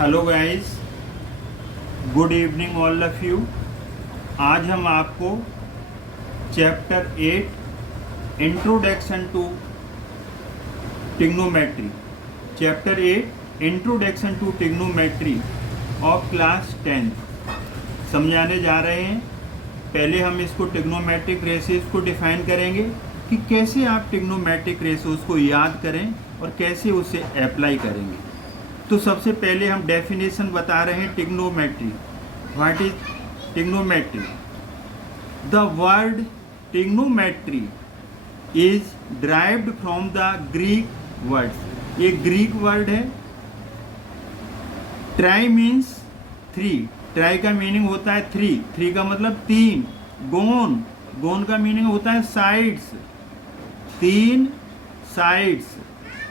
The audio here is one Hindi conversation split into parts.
Hello guys, good evening all of you. आज हम आपको chapter 8 introduction to trigonometry chapter 8 introduction to trigonometry of class 10 समझाने जा रहे हैं। पहले हम इसको ट्रिग्नोमेट्रिक रेशियोज को डिफाइन करेंगे कि कैसे आप ट्रिग्नोमेट्रिक रेशियोज को याद करें और कैसे उसे अप्लाई करेंगे। तो सबसे पहले हम डेफिनेशन बता रहे हैं trigonometry. What is trigonometry? The word trigonometry is derived from the Greek words. ये ग्रीक वर्ड है। Try means three. ट्राई का मीनिंग होता है थ्री। थ्री का मतलब तीन। गोन, गोन का मीनिंग होता है साइड्स, तीन साइड्स।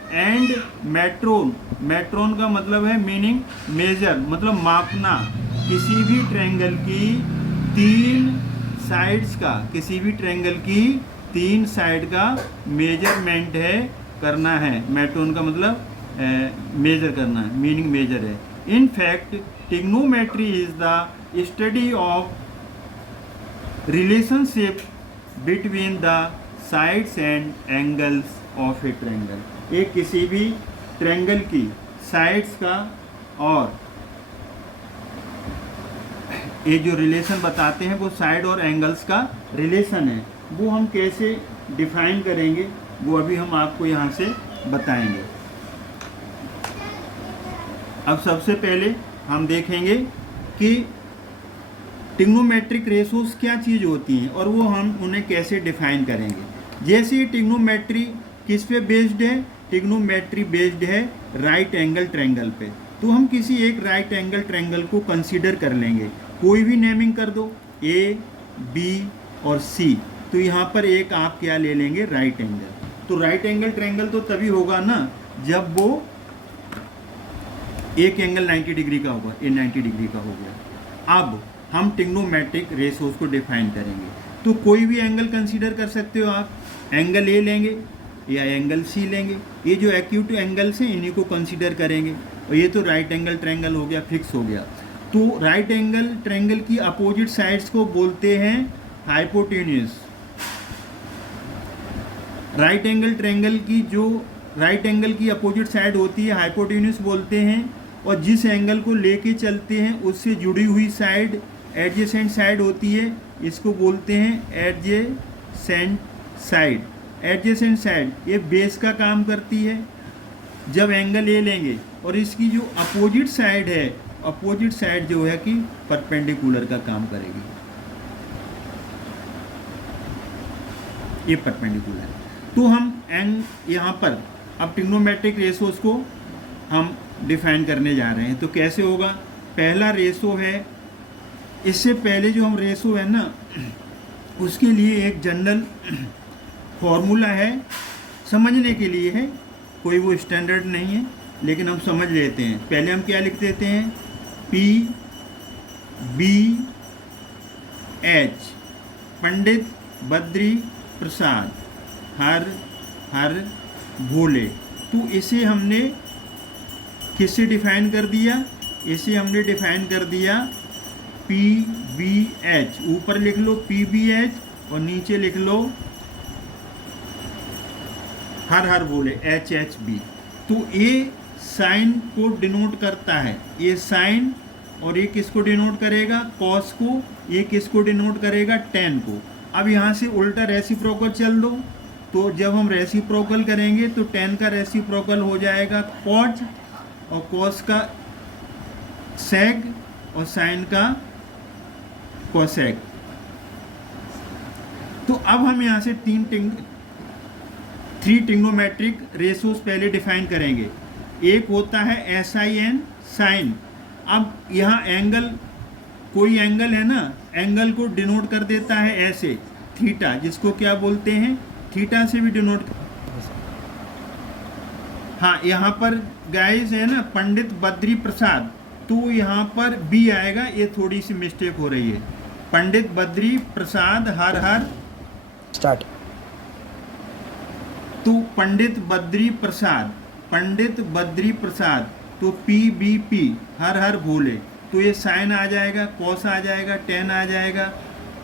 एंड मेट्रोन, मेट्रोन का मतलब है मीनिंग मेजर, मतलब मापना। किसी भी ट्रायंगल की तीन साइड्स का, किसी भी ट्रायंगल की तीन साइड का मेजरमेंट है, करना है। मेट्रोन का मतलब मेजर करना है, मीनिंग मेजर है। In fact trigonometry is the study of relationship between the sides and angles of A triangle. ये किसी भी ट्रायंगल की साइड्स का और ये जो रिलेशन बताते हैं वो साइड और एंगल्स का रिलेशन है। वो हम कैसे डिफाइन करेंगे वो अभी हम आपको यहाँ से बताएंगे। अब सबसे पहले हम देखेंगे कि ट्रिग्नोमेट्रिक रेशियोज क्या चीज़ होती हैं और वो हम उन्हें कैसे डिफाइन करेंगे। जैसे ट्रिग्नोमेट्री किस पे बेस्ड है? ट्रिग्नोमेट्री बेस्ड है राइट एंगल ट्रायंगल पे। तो हम किसी एक राइट एंगल ट्रायंगल को कंसीडर कर लेंगे। कोई भी नेमिंग कर दो, ए, बी और सी। तो यहाँ पर एक आप क्या ले लेंगे? Right angle. तो राइट एंगल ट्रायंगल तो तभी होगा ना जब वो एक एंगल 90 डिग्री का होगा। ये 90 डिग्री का हो गया। अब हम ट्रिग्नोमेट्रिक रेशियोज को डिफाइन करेंगे। तो कोई भी एंगल कंसीडर कर सकते हो आप। एंगल ए लेंगे या एंगल सी लेंगे। ये जो एक्यूट एंगल्स हैं इन्हीं को कंसीडर करेंगे। और ये तो राइट एंगल ट्रायंगल हो गया, फिक्स हो गया। तो राइट एंगल ट्रायंगल की अपोजिट साइड्स को बोलते हैं हाइपोटेन्यूज। राइट एंगल ट्रायंगल की जो राइट एंगल की अपोजिट साइड होती है हाइपोटेन्यूज बोलते हैं। और जिस एंगल को लेके चलते हैं उससे जुड़ी हुई साइड एडजेसेंट साइड होती है, इसको बोलते हैं एडजेसेंट साइड। एडजेसेंट साइड ये बेस का काम करती है। जब एंगल ए लेंगे और इसकी जो अपोजिट साइड है, अपोजिट साइड जो है कि परपेंडिकुलर का काम करेगी। ये परपेंडिकुलर है। तो हम यहाँ पर अब ट्रिग्नोमेट्रिक रेशियोज को हम डिफाइन करने जा रहे हैं। तो कैसे होगा? पहला रेशो है, इससे पहले जो हम रेशो है ना उसके लिए एक जनरल फॉर्मूला है, समझने के लिए है, कोई वो स्टैंडर्ड नहीं है, लेकिन हम समझ लेते हैं। पहले हम क्या लिख देते हैं? P B H, Pandit Badri Prasad हर हर भोले। तो इसे हमने किससे डिफाइन कर दिया? इसे हमने डिफाइन कर दिया पी बी एच। ऊपर लिख लो पी बी एच और नीचे लिख लो हर हर बोले एच एच बी। तो ये साइन को डिनोट करता है, ये साइन। और ये किसको डिनोट करेगा? कॉस को। ये किसको डिनोट करेगा? टेन को। अब यहाँ से उल्टा रेसिप्रोकल चल दो। तो जब हम रेसिप्रोकल करेंगे तो टेन का रेसिप्रोकल हो जाएगा कॉट, और कॉस का सेग, और साइन का कोसेक। तो अब हम यहाँ से थ्री ट्रिग्नोमेट्रिक रेशियोज पहले डिफाइन करेंगे। एक होता है SIN साइन। अब यहाँ एंगल, कोई एंगल है ना, एंगल को डिनोट कर देता है ऐसे, थीटा, जिसको क्या बोलते हैं? थीटा से भी डिनोट। हाँ, यहाँ पर गाइस है ना पंडित बद्री प्रसाद, तो यहाँ पर बी आएगा, ये थोड़ी सी मिस्टेक हो रही है। पंडित बद्री प्रसाद हर हर स्टार्ट। तो पंडित बद्री प्रसाद तो पी बी पी हर भूले, तो ये साइन आ जाएगा, कॉस आ जाएगा, टेन आ जाएगा,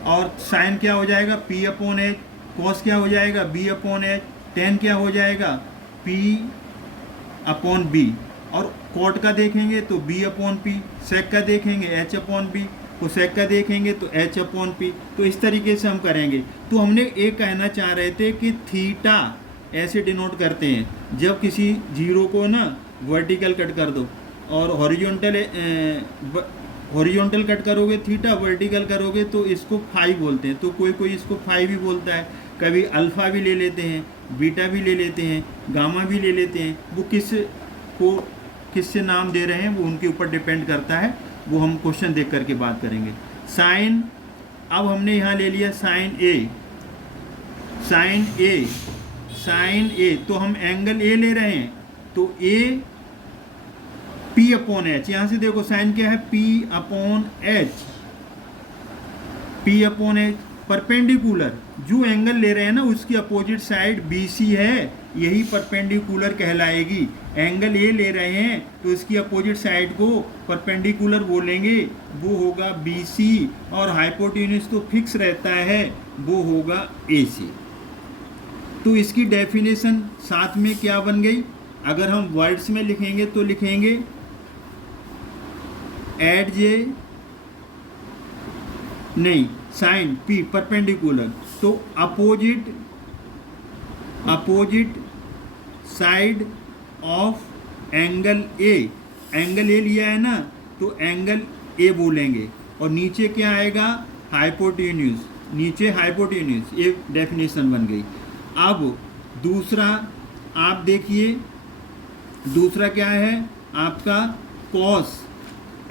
और साइन क्या हो जाएगा पी अपॉन एच, कॉस क्या हो जाएगा बी अपॉन एच, टेन क्या हो जाएगा पी अपॉन बी, और कॉट का देखेंगे तो बी अपॉन पी, सेक का देखेंगे एच अपॉन बी, कोसेक का देखेंगे तो एच अपॉन पी। तो इस तरीके से हम करेंगे। तो हमने एक कहना चाह रहे थे कि थीटा ऐसे डिनोट करते हैं जब किसी जीरो को ना वर्टिकल कट कर दो, और हॉरिजॉन्टल कट करोगे थीटा, वर्टिकल करोगे तो इसको फाई बोलते हैं। तो कोई इसको फाई भी बोलता है, कभी अल्फ़ा भी ले लेते हैं, बीटा भी ले लेते हैं, गामा भी ले लेते हैं। वो किससे नाम दे रहे हैं वो उनके ऊपर डिपेंड करता है, वो हम क्वेश्चन देख करके बात करेंगे। साइन, अब हमने यहाँ ले लिया साइन ए, साइन ए तो हम एंगल ए ले रहे हैं, तो ए पी अपॉन एच, यहाँ से देखो साइन क्या है P upon H, P upon H perpendicular, जो एंगल ले रहे हैं ना उसकी अपोजिट साइड बी सी है, यही परपेंडिकुलर कहलाएगी। एंगल ए ले रहे हैं तो इसकी अपोजिट साइड को परपेंडिकुलर बोलेंगे, वो होगा बी सी, और हाइपोटेन्यूज तो फिक्स रहता है, वो होगा ए सी। तो इसकी डेफिनेशन साथ में क्या बन गई, अगर हम वर्ड्स में लिखेंगे तो लिखेंगे एट जे नहीं साइन पी परपेंडिकुलर, तो opposite side of angle A, angle A लिया है ना तो एंगल ए बोलेंगे, और नीचे क्या आएगा हाइपोटेन्यूज, नीचे हाइपोटेन्यूज, ये डेफिनेशन बन गई। अब दूसरा आप देखिए, दूसरा क्या है आपका कॉस,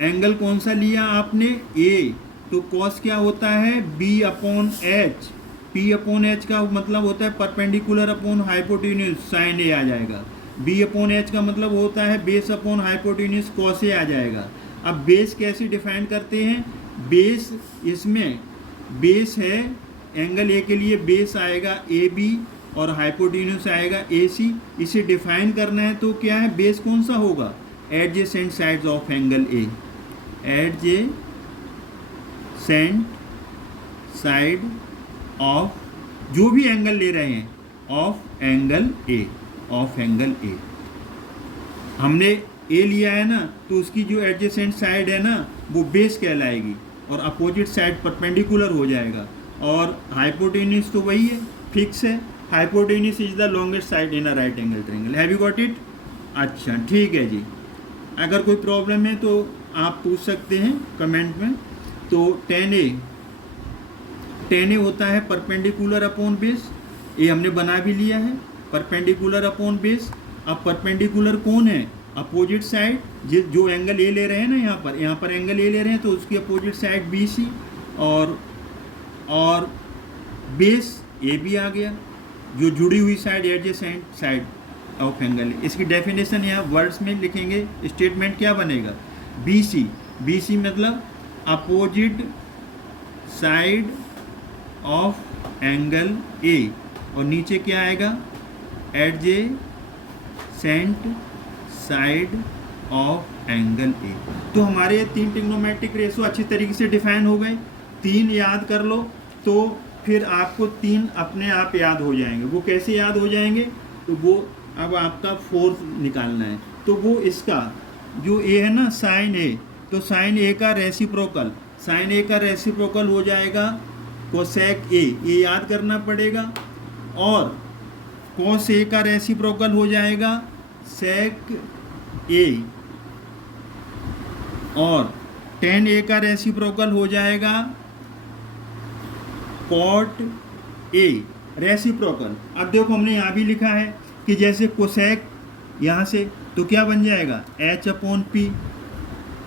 एंगल कौन सा लिया आपने ए, तो कॉस क्या होता है B upon H, P upon H का मतलब होता है perpendicular upon hypotenuse, sine A आ जाएगा। बी अपॉन एच का मतलब होता है base upon hypotenuse, cos A आ जाएगा। अब बेस कैसे डिफाइन करते हैं, बेस, इसमें बेस है एंगल ए के लिए बेस आएगा ए बी और हाइपोटेन्यूज आएगा ए सी। इसे डिफाइन करना है तो क्या है बेस कौन सा होगा adjacent sides of angle A, adjacent side of जो भी एंगल ले रहे हैं of angle A, of angle ए। हमने ए लिया है ना तो उसकी जो एडजेसेंट साइड है ना वो बेस कहलाएगी, और अपोजिट साइड परपेंडिकुलर हो जाएगा, और हाइपोटेन्यूज तो वही है फिक्स है, hypotenuse is the longest side in a right angle triangle. Have you got it? अच्छा ठीक है जी, अगर कोई प्रॉब्लम है तो आप पूछ सकते हैं कमेंट में। तो टेन ए होता है परपेंडिकुलर अपॉन बेस, ये हमने बना भी लिया है परपेंडिकुलर अपॉन बेस। अब परपेंडिकुलर कौन है अपोजिट साइड, जो एंगल ए ले रहे हैं ना, यहाँ पर एंगल ए ले रहे हैं तो उसकी अपोजिट साइड बी सी, और बेस ए बी आ गया, जो जुड़ी हुई side adjacent side of angle. इसकी डेफिनेशन यहाँ वर्ड्स में लिखेंगे, स्टेटमेंट क्या बनेगा बी सी मतलब opposite side of angle A, और नीचे क्या आएगा एडजेसेंट साइड ऑफ एंगल ए। तो हमारे ये तीन ट्रिग्नोमेट्रिक रेशो अच्छी तरीके से डिफाइन हो गए। तीन याद कर लो तो फिर आपको तीन अपने आप याद हो जाएंगे। वो कैसे याद हो जाएंगे, तो वो अब आपका फोर्थ निकालना है। तो वो इसका जो ए है ना साइन ए, तो साइन ए का रेसिप्रोकल, साइन ए का रेसिप्रोकल हो जाएगा कोसेक ए, ये याद करना पड़ेगा। और कॉस ए का रेसिप्रोकल हो जाएगा सेक ए, और टेन ए का रेसिप्रोकल हो जाएगा कॉट ए रेसिप्रोकल। अब देखो हमने यहाँ भी लिखा है कि जैसे कोसेक यहाँ से तो क्या बन जाएगा एच अपॉन पी,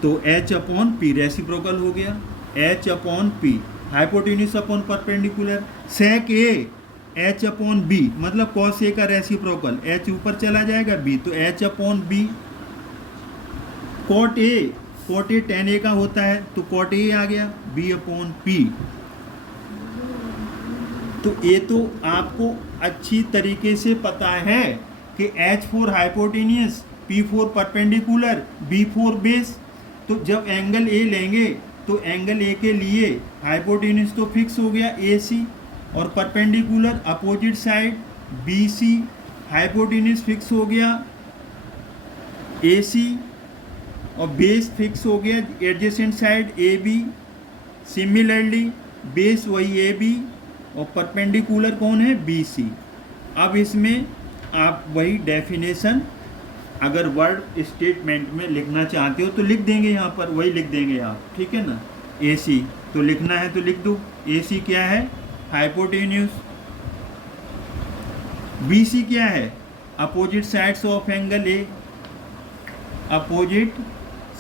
तो एच अपॉन पी रेसिप्रोकल हो गया, H upon P hypotenuse upon perpendicular. Sec A H upon B मतलब कॉस ए का रेसिप्रोकल, एच ऊपर चला जाएगा बी, तो H upon B. Cot A tan A का होता है तो कॉट ए आ गया बी अपॉन पी। तो ये तो आपको अच्छी तरीके से पता है कि H for hypotenuse P4 perpendicular, B4 base. तो जब एंगल ए लेंगे तो एंगल ए के लिए हाइपोटेन्यूज तो फिक्स हो गया AC, और perpendicular opposite side BC, hypotenuse fix हो गया AC, और बेस फिक्स हो गया adjacent side AB। Similarly base वही AB और परपेंडिकुलर कौन है, BC। अब इसमें आप वही डेफिनेशन अगर वर्ड स्टेटमेंट में लिखना चाहते हो तो लिख देंगे, यहाँ पर वही लिख देंगे आप, ठीक है ना। AC तो लिखना है तो लिख दो, AC क्या है, हाइपोटेन्यूज। BC क्या है, opposite sides of angle A, opposite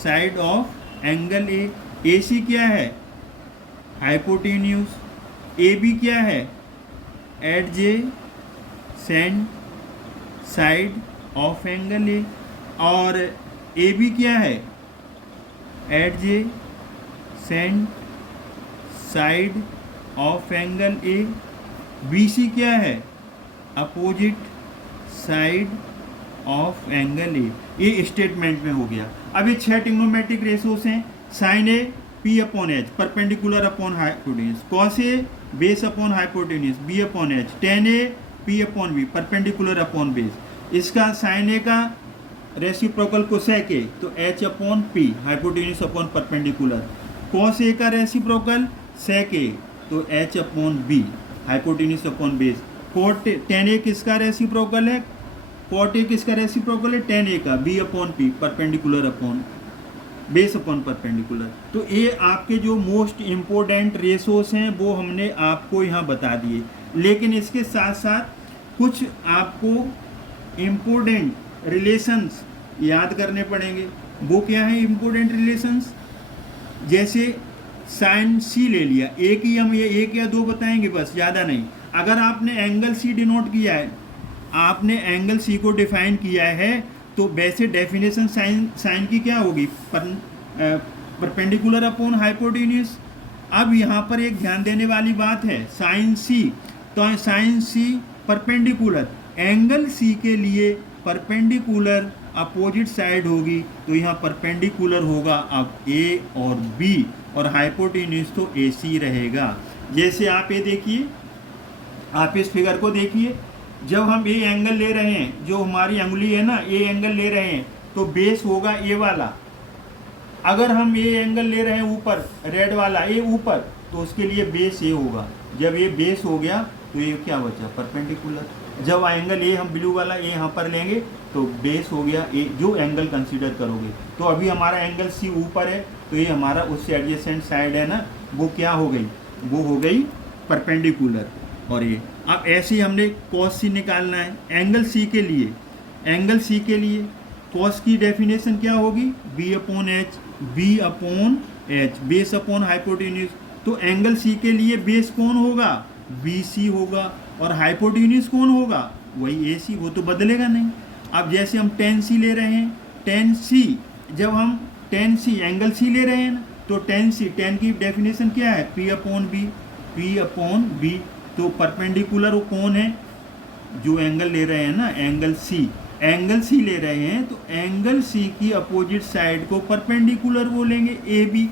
side of angle A. AC क्या है, हाइपोटेन्यूज। AB क्या है, adjacent side of angle A, और AB क्या है, adjacent side of angle A. BC क्या है, opposite side of angle A. ये स्टेटमेंट में हो गया। अब ये 6 ट्रिग्नोमेट्रिक रेशोस हैं। Sine A P upon H, perpendicular upon hypotenuse. Cos A base upon hypotenuse, B upon H. Ten A P upon B, perpendicular upon base. इसका साइन ए का रेसिप्रोकल कोसेक ए तो H upon P, hypotenuse upon perpendicular. Cos A का रेसिप्रोकल सेक ए तो H upon B, hypotenuse upon base. Cot tan A किसका रेसिप्रोकल है, कॉट ए किसका रेसिप्रोकल है, टेन ए का, B upon P, perpendicular upon base upon perpendicular. तो ये आपके जो मोस्ट इम्पोर्टेंट रेशोस हैं वो हमने आपको यहाँ बता दिए, लेकिन इसके साथ साथ कुछ आपको इम्पोर्टेंट रिलेशंस याद करने पड़ेंगे। वो क्या है इम्पोर्टेंट रिलेशंस, जैसे साइन C ले लिया, एक ही हम ये एक या दो बताएंगे बस, ज़्यादा नहीं। अगर आपने एंगल C डिनोट किया है, आपने एंगल C को डिफाइन किया है, तो वैसे डेफिनेशन साइन की क्या होगी, परपेंडिकुलर अपॉन हाइपोटेन्यूज। अब यहाँ पर एक ध्यान देने वाली बात है, साइन C, तो sine C perpendicular, angle C के लिए परपेंडिकुलर अपोजिट साइड होगी, तो यहाँ परपेंडिकुलर होगा अब A और B, और हाइपोटेन्यूज तो AC रहेगा। जैसे आप ये देखिए, आप इस फिगर को देखिए, जब हम ए एंगल ले रहे हैं, जो हमारी अंगुली है ना, ए एंगल ले रहे हैं, तो बेस होगा ए वाला। अगर हम ए एंगल ले रहे हैं ऊपर, रेड वाला ए ऊपर, तो उसके लिए बेस ए होगा। जब ये बेस हो गया तो ये क्या बचा, परपेंडिकुलर। जब एंगल ए हम ब्लू वाला ए यहाँ पर लेंगे तो बेस हो गया ए, जो एंगल कंसीडर करोगे। तो अभी हमारा एंगल C ऊपर है, तो ये हमारा उससे एडजेसेंट साइड है ना, वो क्या हो गई, वो हो गई परपेंडिकुलर। और ये अब ऐसे ही हमने कॉस C निकालना है एंगल C के लिए। एंगल C के लिए कॉस की डेफिनेशन क्या होगी, B upon H, B upon H, base upon hypotenuse. तो एंगल C के लिए बेस कौन होगा, BC होगा, और हाइपोटेन्यूज कौन होगा, वही AC, वो तो बदलेगा नहीं। अब जैसे हम टेन C ले रहे हैं, टेन C, जब हम टेन C एंगल C ले रहे हैं ना, तो टेन C, टेन की डेफिनेशन क्या है, P upon B, P upon B। तो परपेंडिकुलर वो कौन है, जो एंगल ले रहे हैं ना, एंगल C, एंगल C ले रहे हैं, तो एंगल C की अपोजिट साइड को परपेंडिकुलर बोलेंगे AB,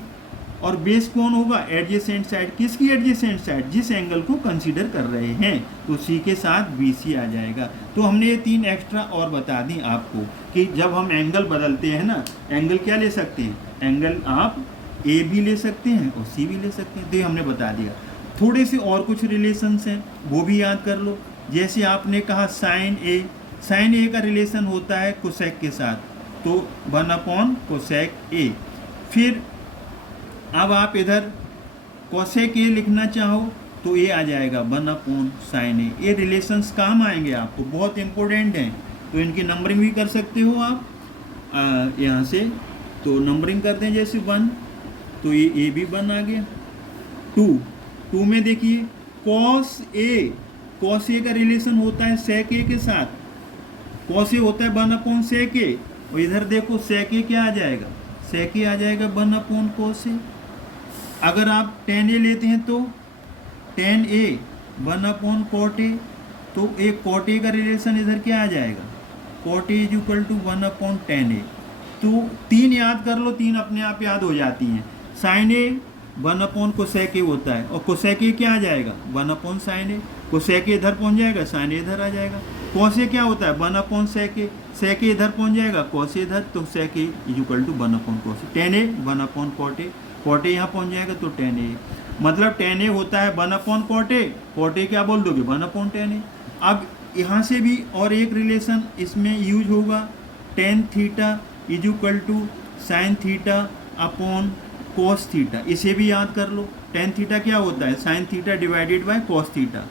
और बेस कौन होगा, एडजेसेंट साइड। किसकी एडजेसेंट साइड, जिस एंगल को कंसीडर कर रहे हैं, तो C के साथ BC आ जाएगा। तो हमने ये 3 एक्स्ट्रा और बता दी आपको कि जब हम एंगल बदलते हैं ना, एंगल क्या ले सकते हैं, एंगल आप A भी ले सकते हैं और C भी ले सकते हैं, तो ये हमने बता दिया। थोड़े से और कुछ रिलेशंस हैं, वो भी याद कर लो। जैसे आपने कहा साइन ए का रिलेशन होता है कोसेक के साथ, तो 1 अपॉन कोसेक A। फिर अब आप इधर कोसेक A लिखना चाहो तो ये आ जाएगा 1 अपॉन साइन A। ये रिलेशंस काम आएंगे आपको, बहुत इंपॉर्टेंट हैं, तो इनकी नंबरिंग भी कर सकते हो आप यहाँ से। तो नंबरिंग करते हैं, जैसे 1, तो ये A भी 1 आ गया। 2 में देखिए कॉस ए का रिलेशन होता है सेक ए के साथ, कॉस ए होता है 1 अपॉन सेक ए, और इधर देखो सेक ए क्या आ जाएगा, सेक ए आ जाएगा 1 अपॉन कॉस ए। अगर आप टेन ए लेते हैं तो tan A 1 upon cot A, तो एक कॉट ए का रिलेशन इधर क्या आ जाएगा, cot A is equal to 1/10 A. तो 3 याद कर लो, 3 अपने आप याद हो जाती हैं। साइन ए 1/कोसेक ए होता है, और कोसेक ए क्या आ जाएगा 1/साइन ए। कोसेक ए इधर पहुंच जाएगा, साइन ए इधर आ जाएगा। कॉस ए क्या होता है 1/सेक ए, सेक ए इधर पहुंच जाएगा, कॉस ए इधर, तो sec A is equal to 1/कॉस ए। टेन ए 1/कॉट ए, कॉट ए यहाँ पहुंच जाएगा तो टेन ए, मतलब टेन ए होता है 1/कॉट ए, कॉट ए क्या बोल दोगे 1/10 ए। अब यहाँ से भी और एक रिलेशन इसमें यूज होगा, tan theta is equal to sine theta upon cos theta. इसे भी याद कर लो, टेन थीटा क्या होता है sine theta divided by cos theta.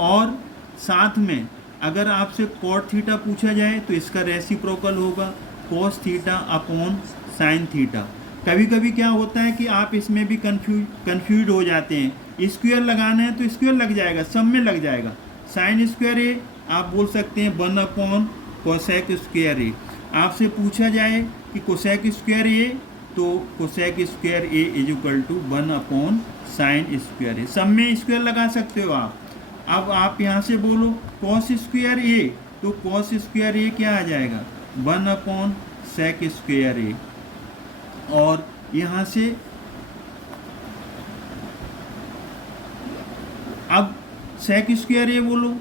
और साथ में अगर आपसे कॉट थीटा पूछा जाए तो इसका रेसिप्रोकल होगा cos theta upon sine theta. कभी कभी क्या होता है कि आप इसमें भी कंफ्यूज हो जाते हैं, स्क्वायर लगाना है तो स्क्वायर लग जाएगा, सब में लग जाएगा। साइन स्क्वायर ए आप बोल सकते हैं 1/कोसेक स्क्वायर ए। आपसे पूछा जाए कि कोसेक स्क्वायर ए, तो cosec square A is equal to 1/साइन स्क्वायर ए। सब में स्क्वायर लगा सकते हो आप। अब आप यहाँ से बोलो कॉस स्क्वायर ए, तो कॉस स्क्वायर ए क्या आ जाएगा 1/सेक स्क्वायर ए। और यहाँ से अब सेक स्क्वायर ए बोलो,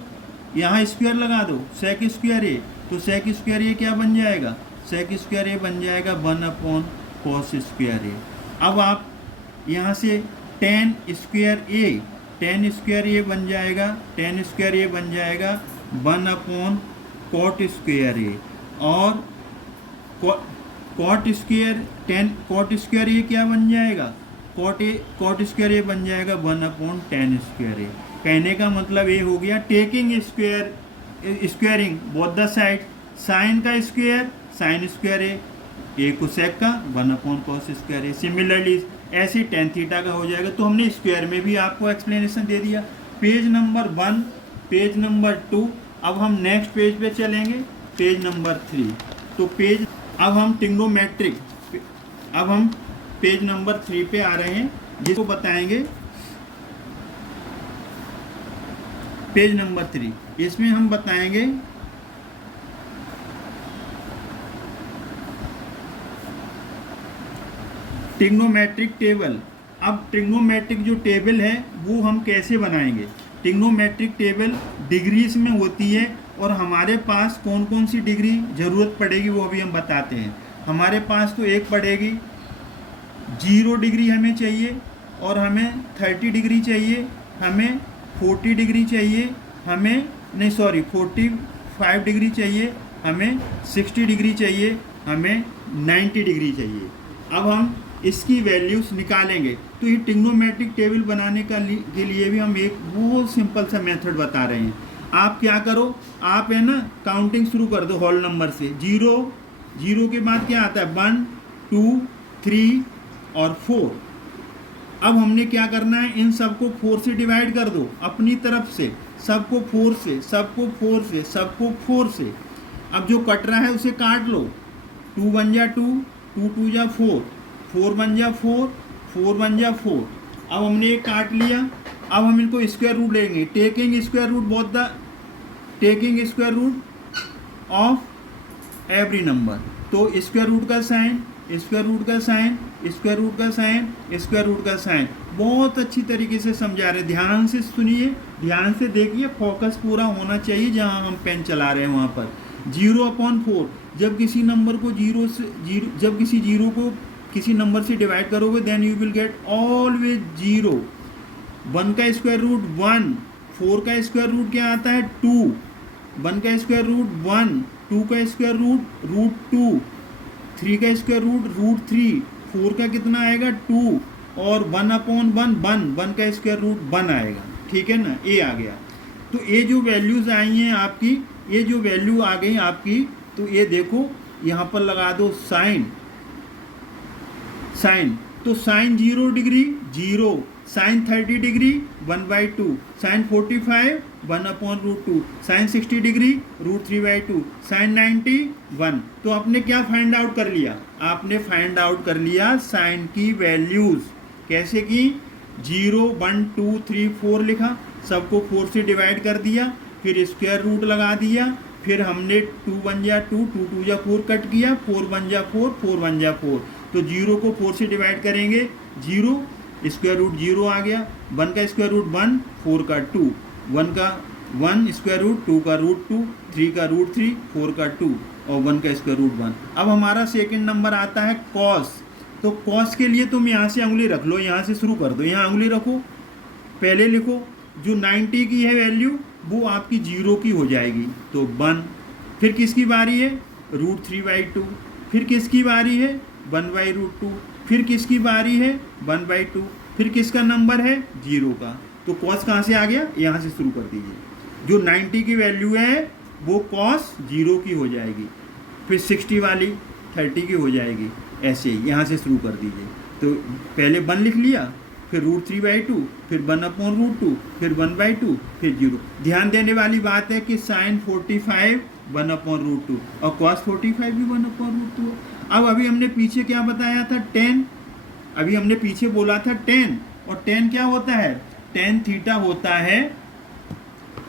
यहाँ स्क्वायर लगा दो सेक स्क्वायर ए, तो सेक स्क्वायर ए क्या बन जाएगा सेक स्क्वायर ए बन जाएगा 1/कॉस स्क्वायर ए। अब आप यहाँ से टेन स्क्वायर ए बन जाएगा, टेन स्क्वायर ए बन जाएगा 1/कॉट स्क्वायर ए। और कॉट स्क्वायर ए क्या बन जाएगा कॉट स्क्वायर ए बन जाएगा 1/टेन स्क्वायर ए। कहने का मतलब ये हो गया taking squaring both the side, sine का square sine square A cosec का 1/कॉस स्क्वायर ए। सिमिलरली ऐसे टेन थीटा का हो जाएगा। तो हमने स्क्वायर में भी आपको एक्सप्लेनेशन दे दिया। Page number 1, page number 2। अब हम नेक्स्ट पेज पे चलेंगे, पेज नंबर 3। तो पेज अब हम ट्रिग्नोमेट्रिक, अब हम पेज नंबर 3 पे आ रहे हैं, जिसको बताएंगे पेज नंबर 3। इसमें हम बताएंगे ट्रिग्नोमेट्रिक टेबल। अब ट्रिग्नोमेट्रिक जो टेबल है वो हम कैसे बनाएंगे। ट्रिग्नोमेट्रिक टेबल डिग्रीज में होती है, और हमारे पास कौन कौन सी डिग्री ज़रूरत पड़ेगी वो अभी हम बताते हैं। हमारे पास तो एक पड़ेगी 0 डिग्री हमें चाहिए, और हमें 30 डिग्री चाहिए, हमें 40 डिग्री चाहिए, हमें 45 डिग्री चाहिए, हमें 60 डिग्री चाहिए, हमें 90 डिग्री चाहिए। अब हम इसकी वैल्यूज़ निकालेंगे। तो ये ट्रिग्नोमेट्रिक टेबल बनाने के लिए भी हम एक बहुत सिंपल सा मेथड बता रहे हैं। आप क्या करो, आप है ना काउंटिंग शुरू कर दो होल नंबर से। 0 के बाद क्या आता है 1 2 3 और 4। अब हमने क्या करना है, इन सबको 4 से डिवाइड कर दो अपनी तरफ से, सबको 4 से, सबको 4 से, सबको 4 से। अब जो कट रहा है उसे काट लो, 2 1 जा 2, 2 2 जा 4, 4 1 जा 4, 4 1 जा 4। अब हमने ये काट लिया। अब हम इनको स्क्वायर रूट लेंगे, taking square root of every number. तो स्क्वायर रूट का साइन, स्क्वायर रूट का साइन, स्क्वायर रूट का साइन, स्क्वायर रूट का साइन। बहुत अच्छी तरीके से समझा रहे, ध्यान से सुनिए, ध्यान से देखिए, फोकस पूरा होना चाहिए जहाँ हम पेन चला रहे हैं वहाँ पर। 0/4, जब किसी नंबर को जब किसी जीरो को किसी नंबर से डिवाइड करोगे then you will get always 0। 1 का स्क्वायर रूट 1, 4 का स्क्वायर रूट क्या आता है 2, 1 का स्क्वायर रूट 1, 2 का स्क्वायर रूट 2, 3 का स्क्वायर रूट 3, 4 का कितना आएगा 2, और 1/1 का स्क्वायर रूट 1 आएगा। ठीक है ना, ये आ गया। तो ये जो वैल्यूज़ आई हैं आपकी, ये जो वैल्यू आ गई आपकी, तो ये देखो यहाँ पर लगा दो साइन। तो sine 0 degree 0, sine 30 degree 1/2, sine 45 1/√2, sine 60 degree √3/2, sine 90 1। तो आपने क्या फाइंड आउट कर लिया, आपने फाइंड आउट कर लिया साइन की वैल्यूज़। कैसे की, 0 1 2 3 4 लिखा, सबको 4 से डिवाइड कर दिया, फिर स्क्वायर रूट लगा दिया, फिर हमने 2 1 जा 2, 2 2 जा 4 कट किया, 4 1 जा 4, 4 1 जा 4, तो 0 को 4 से डिवाइड करेंगे 0, स्क्वायर रूट 0 आ गया, 1 का स्क्वायर रूट 1, 4 का 2, 1 का 1 स्क्वायर रूट, 2 का रूट 2, 3 का रूट 3, 4 का 2 और 1 का स्क्वायर रूट 1। अब हमारा सेकंड नंबर आता है कॉस। तो कॉस के लिए तुम यहाँ से उंगली रख लो, यहाँ से शुरू कर दो, यहाँ उंगली रखो, पहले लिखो जो 90 की है वैल्यू वो आपकी 0 की हो जाएगी, तो 1। फिर किसकी बारी है, रूट 3/2। फिर किसकी बारी है, 1/√2। फिर किसकी बारी है, 1/2। फिर किसका नंबर है, 0 का। तो कॉस कहाँ से आ गया, यहाँ से शुरू कर दीजिए। जो 90 की वैल्यू है वो कॉस 0 की हो जाएगी, फिर 60 वाली 30 की हो जाएगी, ऐसे ही यहाँ से शुरू कर दीजिए। तो पहले 1 लिख लिया, फिर रूट 3/2, फिर 1/√2, फिर 1/2, फिर 0। ध्यान देने वाली बात है कि साइन 45 1/√2 और कॉस 45 भी 1/√2। अब अभी हमने पीछे क्या बताया था, 10। अभी हमने पीछे बोला था 10, और 10 क्या होता है, tan थीटा होता है,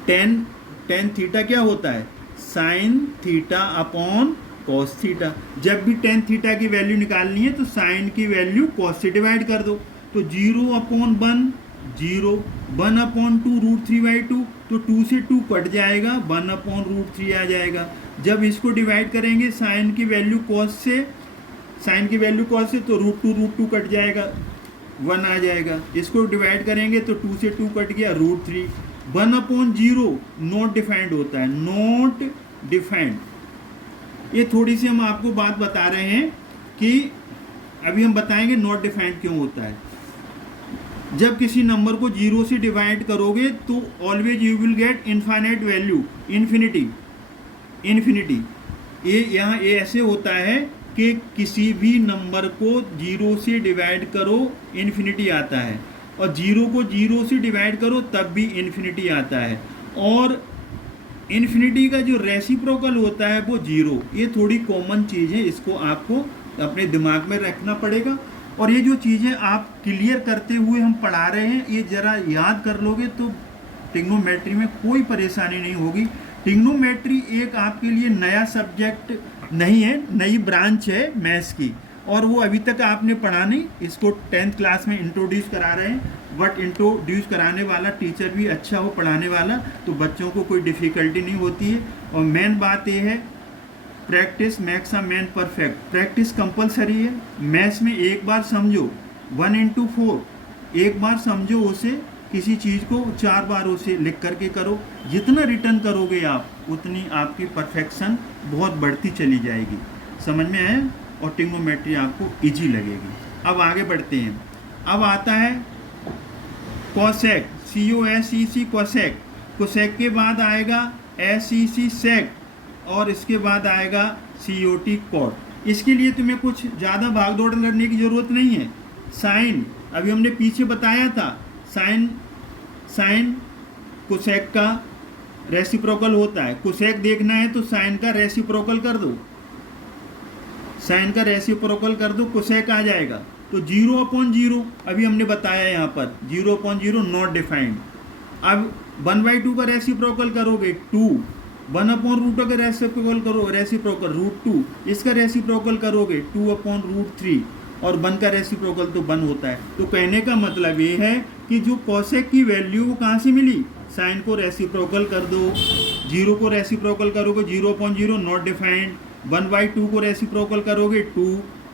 tan थीटा क्या होता है, sine theta upon cos theta. जब भी tan थीटा की वैल्यू निकालनी है तो साइन की वैल्यू कॉस से डिवाइड कर दो, तो 0/1 0, 1/2 रूट 3/2, तो 2 से 2 कट जाएगा, 1/√3 आ जाएगा। जब इसको डिवाइड करेंगे साइन की वैल्यू कॉस से, तो रूट 2 कट जाएगा, 1 आ जाएगा। इसको डिवाइड करेंगे तो 2 से 2 कट गया, √3। 1/0 नॉट डिफाइंड होता है, नॉट डिफाइंड। ये थोड़ी सी हम आपको बात बता रहे हैं कि अभी हम बताएंगे नॉट डिफाइंड क्यों होता है। जब किसी नंबर को 0 से डिवाइड करोगे तो always you will gate infinite value, infinity. ये यहाँ ये ऐसे होता है कि किसी भी नंबर को 0 से डिवाइड करो इन्फिनिटी आता है, और 0 को 0 से डिवाइड करो तब भी इन्फिनिटी आता है, और इन्फिनिटी का जो रेसिप्रोकल होता है वो 0। ये थोड़ी कॉमन चीज़ है, इसको आपको अपने दिमाग में रखना पड़ेगा। और ये जो चीज़ें आप क्लियर करते हुए हम पढ़ा रहे हैं, ये ज़रा याद कर लोगे तो ट्रिग्नोमेट्री में कोई परेशानी नहीं होगी। ट्रिग्नोमेट्री एक आपके लिए नया सब्जेक्ट नहीं है, नई ब्रांच है मैथ्स की, और वो अभी तक आपने पढ़ा नहीं। इसको 10th क्लास में इंट्रोड्यूस करा रहे हैं, बट इंट्रोड्यूस कराने वाला टीचर भी अच्छा हो पढ़ाने वाला, तो बच्चों को कोई डिफ़िकल्टी नहीं होती है। और मेन बात ये है, practice makes a man perfect. Practice compulsory है। मैथ्स में एक बार समझो 1 into 4, एक बार समझो उसे, किसी चीज़ को 4 बार उसे लिख करके करो। जितना रिटर्न करोगे आप, उतनी आपकी परफेक्शन बहुत बढ़ती चली जाएगी। समझ में आया, और ट्रिग्नोमेट्री आपको इजी लगेगी। अब आगे बढ़ते हैं। अब आता है कोसेक, COSEC कोसेक। कोसेक के बाद आएगा SEC सेक, और इसके बाद आएगा COT कॉट। इसके लिए तुम्हें कुछ ज़्यादा भाग दौड़ करने की ज़रूरत नहीं है। साइन अभी हमने पीछे बताया था, साइन कोसेक का रेसिप्रोकल होता है। कोसेक देखना है तो साइन का रेसिप्रोकल कर दो, साइन का रेसिप्रोकल कर दो, कोसेक आ जाएगा। तो 0/0 अभी हमने बताया यहाँ पर 0/0 नॉट डिफाइंड। अब 1/2 का रेसिप्रोकल करोगे 2, 1/√2 का रेसिप्रोकल करो, रेसिप्रोकल √2। इसका रेसिप्रोकल करोगे 2/√3, और 1 का रेसिप्रोकल तो 1 होता है। तो कहने का मतलब ये है कि जो कोसेक की वैल्यू वो कहाँ से मिली, साइन को रेसिप्रोकल कर दो, 0 को रेसिप्रोकल करोगे 0/0 नॉट डिफाइंड, 1/2 को रेसिप्रोकल करोगे 2,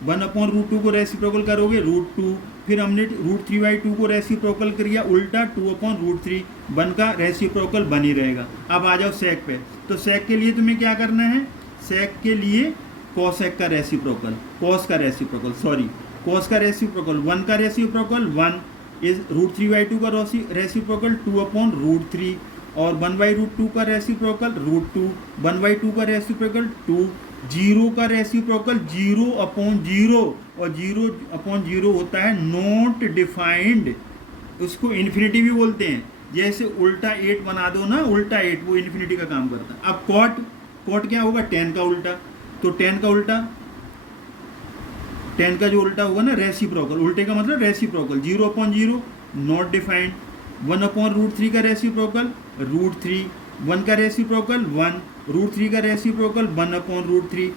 1/√2 को रेसिप्रोकल करोगे √2, फिर हमने √3/2 को रेसिप्रोकल किया उल्टा 2/√3, 1 का रेसिप्रोकल बन ही रहेगा। अब आ जाओ सेक पे। तो सेक के लिए तुम्हें क्या करना है, सेक के लिए कोसेक का रेसिप्रोकल, कॉस का रेसिप्रोकल, कॉस का रेसिप्रोकल 1 का रेसिप्रोकल 1 इज √3/2 का रेसिप्रोकल 2/√3, और 1/√2 का रेसिप्रोकल √2, 1/2 का रेसिप्रोकल 2, 0 का रेसिप्रोकल 0/0, और 0/0 होता है नॉट डिफाइंड। उसको इन्फिनिटी भी बोलते हैं। जैसे उल्टा 8 बना दो ना, उल्टा 8 वो इन्फिनिटी का काम करता है। अब कॉट क्या होगा, 10 का उल्टा। तो 10 का उल्टा, 10 का जो उल्टा होगा ना रेसिप्रोकल, उल्टे का मतलब रेसिप्रोकल 0/0 नॉट डिफाइंड, 1/√3 का रेसिप्रोकल √3, 1 का रेसिप्रोकल 1, √3 का रेसिप्रोकल 1/√3,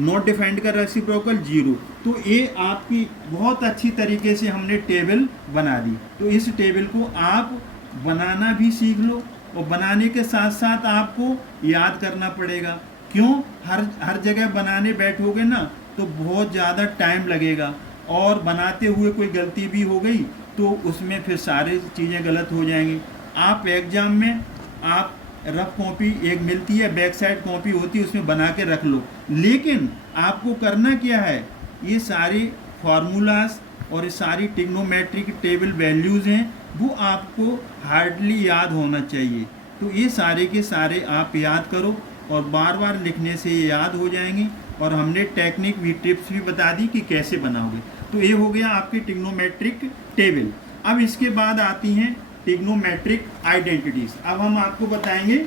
नॉट डिफाइंड का रेसिप्रोकल 0। तो ये आपकी बहुत अच्छी तरीके से हमने टेबल बना दी। तो इस टेबल को आप बनाना भी सीख लो, और बनाने के साथ साथ आपको याद करना पड़ेगा। क्यों? हर जगह बनाने बैठोगे ना तो बहुत ज़्यादा टाइम लगेगा, और बनाते हुए कोई गलती भी हो गई तो उसमें फिर सारी चीज़ें गलत हो जाएंगी। आप एग्ज़ाम में आप रफ कॉपी एक मिलती है, बैक साइड कॉपी होती है, उसमें बना के रख लो, लेकिन आपको करना क्या है, ये सारे फार्मूलाज और ये सारी ट्रिग्नोमेट्रिक टेबल वैल्यूज़ हैं, वो आपको हार्डली याद होना चाहिए। तो ये सारे के सारे आप याद करो, और बार बार लिखने से ये याद हो जाएंगे। और हमने टेक्निक भी, टिप्स भी बता दी कि कैसे बनाओगे। तो ये हो गया आपकी ट्रिग्नोमेट्रिक टेबल। अब इसके बाद आती हैं ट्रिग्नोमेट्रिक आइडेंटिटीज। अब हम आपको बताएंगे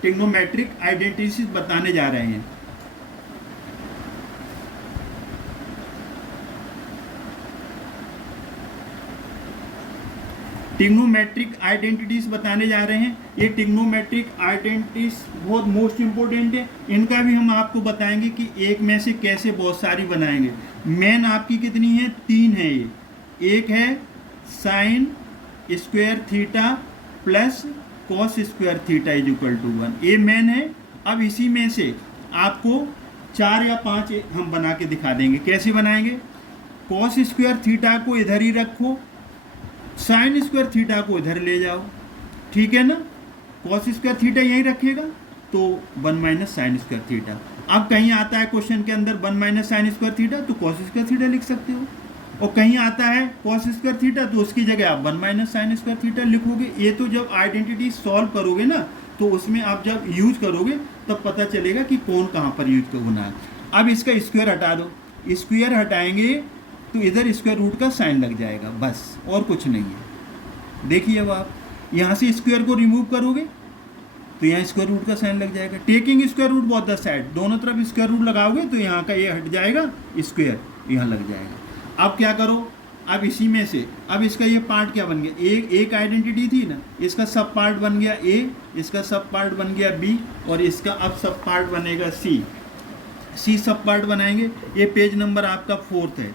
ट्रिग्नोमेट्रिक आइडेंटिटीज बताने जा रहे हैं। ट्रिग्नोमेट्रिक आइडेंटिटीज बताने जा रहे हैं। ये ट्रिग्नोमेट्रिक आइडेंटिटीज बहुत मोस्ट इंपॉर्टेंट है। इनका भी हम आपको बताएंगे कि एक में से कैसे बहुत सारी बनाएंगे। मेन आपकी कितनी है? 3 है ये। एक है sine square theta plus cos square theta is equal to 1, ये मेन है। अब इसी में से आपको 4 या 5 हम बना के दिखा देंगे। कैसे बनाएंगे? कॉस स्क्वायर थीटा को इधर ही रखो, साइन स्क्वायर थीटा को इधर ले जाओ, ठीक है ना। कॉस स्क्वायर थीटा यहीं रखेगा तो 1 माइनस साइन स्क्वायर थीटा। अब कहीं आता है क्वेश्चन के अंदर 1 माइनस साइन स्क्वायर थीटा, तो कॉस स्क्वायर थीटा लिख सकते हो। और कहीं आता है कॉस स्क्वायर थीटा, तो उसकी जगह आप 1 माइनस साइन स्क्वायर थीटा लिखोगे। ये तो जब आइडेंटिटी सॉल्व करोगे ना, तो उसमें आप जब यूज करोगे तब पता चलेगा कि कौन कहाँ पर यूज होना है। अब इसका स्क्वायर हटा दो, स्क्वायर हटाएंगे तो इधर स्क्वायर रूट का साइन लग जाएगा, बस और कुछ नहीं है। देखिए अब आप यहाँ से स्क्वायर को रिमूव करोगे तो यहाँ स्क्वायर रूट का साइन लग जाएगा। Taking square root both the side, दोनों तरफ स्क्वायर रूट लगाओगे तो यहाँ का ये हट जाएगा, स्क्वायर यहाँ लग जाएगा। अब क्या करो, अब इसी में से अब इसका ये पार्ट क्या बन गया, एक आइडेंटिटी थी ना, इसका सब पार्ट बन गया ए, इसका सब पार्ट बन गया बी, और इसका अब सब पार्ट बनेगा सी सब पार्ट बनाएंगे। ये पेज नंबर आपका 4 है।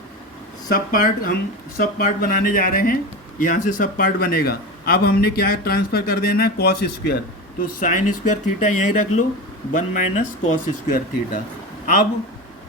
सब पार्ट हम सब पार्ट बनाने जा रहे हैं, यहाँ से सब पार्ट बनेगा। अब हमने क्या ट्रांसफ़र कर देना है, कॉस स्क्वायर, तो साइन स्क्वायर थीटा यहीं रख लो, 1 माइनस कॉस स्क्वायर थीटा। अब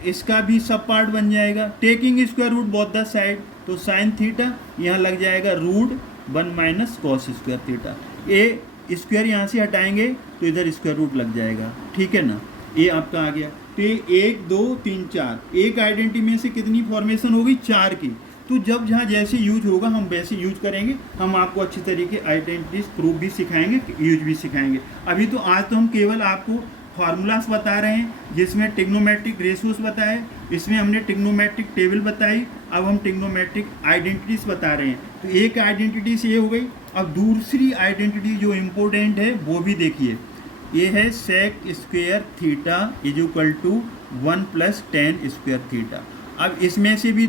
इसका भी सब पार्ट बन जाएगा। Taking square root both the side, तो साइन थीटा यहाँ लग जाएगा root 1 minus cos square theta. A square यहाँ से हटाएंगे तो इधर स्क्वायर रूट लग जाएगा, ठीक है ना। ये आपका आ गया। तो ये 1 2 3 4, एक आइडेंटिटी में से कितनी फॉर्मेशन होगी, 4 की। तो जब जहाँ जैसे यूज होगा हम वैसे यूज करेंगे। हम आपको अच्छी तरीके आइडेंटिटीज प्रूफ भी सिखाएंगे, यूज भी सिखाएंगे। अभी तो आज तो हम केवल आपको फार्मूलास बता रहे हैं, जिसमें ट्रिग्नोमेट्रिक रेशियोज बताए, इसमें हमने ट्रिग्नोमेट्रिक टेबल बताई। अब हम ट्रिग्नोमेट्रिक आइडेंटिटीज बता रहे हैं। तो एक आइडेंटिटी से ये हो गई। अब दूसरी आइडेंटिटी जो इम्पोर्टेंट है वो भी देखिए, ये है sec square theta is equal to 1 plus tan square theta. अब इसमें से भी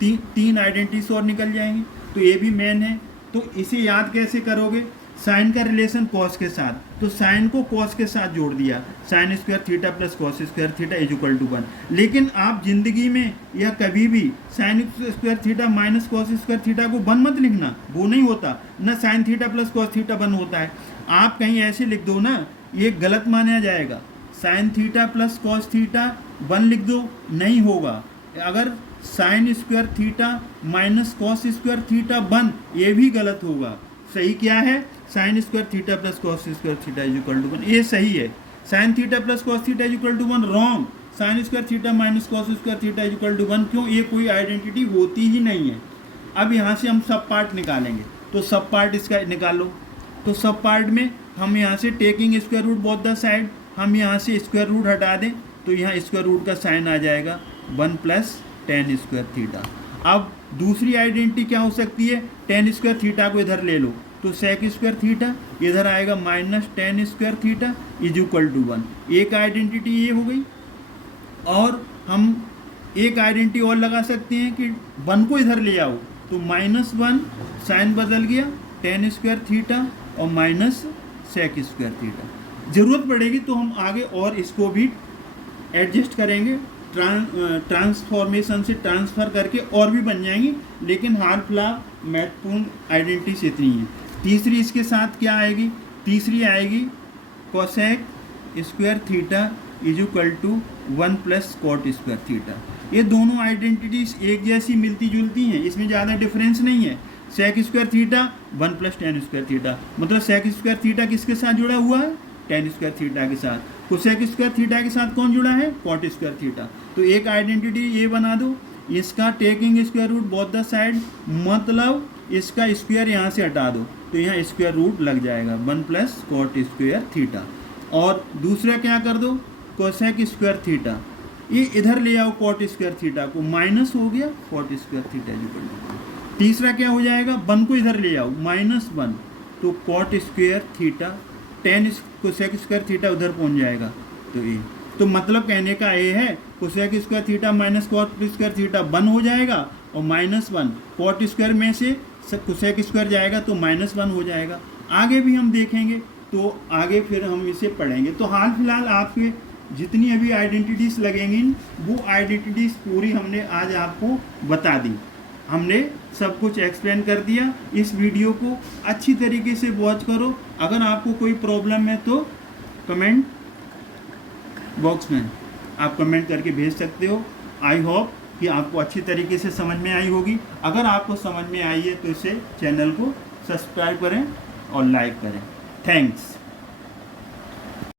तीन आइडेंटिटीज और निकल जाएंगी, तो ये भी मेन है। तो इसे याद कैसे करोगे, साइन का रिलेशन कॉस के साथ, तो साइन को कॉस के साथ जोड़ दिया, sine square theta plus cos square theta is equal to 1। लेकिन आप जिंदगी में या कभी भी sine square theta minus cos square theta को 1 मत लिखना, वो नहीं होता ना। Sine theta plus cos theta 1 होता है। आप कहीं ऐसे लिख दो ना, ये गलत माना जाएगा। Sine theta plus cos theta 1 लिख दो, नहीं होगा। अगर sine square theta minus cos square theta 1, ये भी गलत होगा। सही क्या है, sine square theta plus cos square theta is equal to 1, ये सही है। Sine theta plus cos theta is equal to 1 wrong. Sine square theta minus cos square theta is equal to 1, क्यों, ये कोई आइडेंटिटी होती ही नहीं है। अब यहाँ से हम सब पार्ट निकालेंगे, तो सब पार्ट इसका निकालो। तो सब पार्ट में हम यहाँ से taking square root both the side, हम यहाँ से स्क्वायर रूट हटा दें तो यहाँ स्क्वायर रूट का साइन आ जाएगा 1 प्लस टेन स्क्वायर थीटा। अब दूसरी आइडेंटिटी क्या हो सकती है, टेन स्क्वायर थीटा को इधर ले लो, तो सेक स्क्वायर थीटा इधर आएगा minus tan square theta is equal to 1। एक आइडेंटिटी ये हो गई। और हम एक आइडेंटिटी और लगा सकते हैं कि 1 को इधर ले आओ, तो -1 साइन बदल गया टेन स्क्वायर थीटा और माइनस सेक स्क्वायर थीटा। ज़रूरत पड़ेगी तो हम आगे और इसको भी एडजस्ट करेंगे, ट्रांसफॉर्मेशन से ट्रांसफ़र करके और भी बन जाएंगी, लेकिन हाल फिलहाल महत्वपूर्ण आइडेंटिटीज इतनी है। तीसरी इसके साथ क्या आएगी? तीसरी आएगी cosec square theta is equal to 1 plus cot square theta. ये दोनों आइडेंटिटीज एक जैसी मिलती जुलती हैं, इसमें ज़्यादा डिफरेंस नहीं है। Sec square theta 1 plus tan square theta, मतलब सेक स्क्वायर थीटा किसके साथ जुड़ा हुआ है? टेन स्क्वायर थीटा के साथ। कोसेक स्क्वायर थीटा के साथ कौन जुड़ा है? Cot square theta. तो एक आइडेंटिटी ये बना दो, इसका taking square root both the side, मतलब इसका स्क्वायर यहाँ से हटा दो तो यहाँ स्क्वायर रूट लग जाएगा 1 प्लस कॉट स्क्वायर थीटा। और दूसरा क्या कर दो? कोसेक स्क्वायर थीटा, ये इधर ले आओ कॉट स्क्वायर थीटा को, माइनस हो गया कॉट स्क्वायर थीटा जो। तीसरा क्या हो जाएगा? 1 को इधर ले आओ, -1 तो cot square theta, then cosec square theta उधर पहुंच जाएगा। तो ये तो मतलब कहने का ये है cosec square theta minus cot square theta 1 हो जाएगा, और -1 कॉट स्क्वायर में से कोसेक स्क्वायर जाएगा तो -1 हो जाएगा। आगे भी हम देखेंगे, तो आगे फिर हम इसे पढ़ेंगे। तो हाल फिलहाल आपके जितनी अभी आइडेंटिटीज़ लगेंगी वो आइडेंटिटीज़ पूरी हमने आज आपको बता दी, हमने सब कुछ एक्सप्लेन कर दिया। इस वीडियो को अच्छी तरीके से वॉच करो। अगर आपको कोई प्रॉब्लम है तो कमेंट बॉक्स में आप कमेंट करके भेज सकते हो। आई होप कि आपको अच्छी तरीके से समझ में आई होगी। अगर आपको समझ में आई है तो इसे चैनल को सब्सक्राइब करें और लाइक करें। थैंक्स।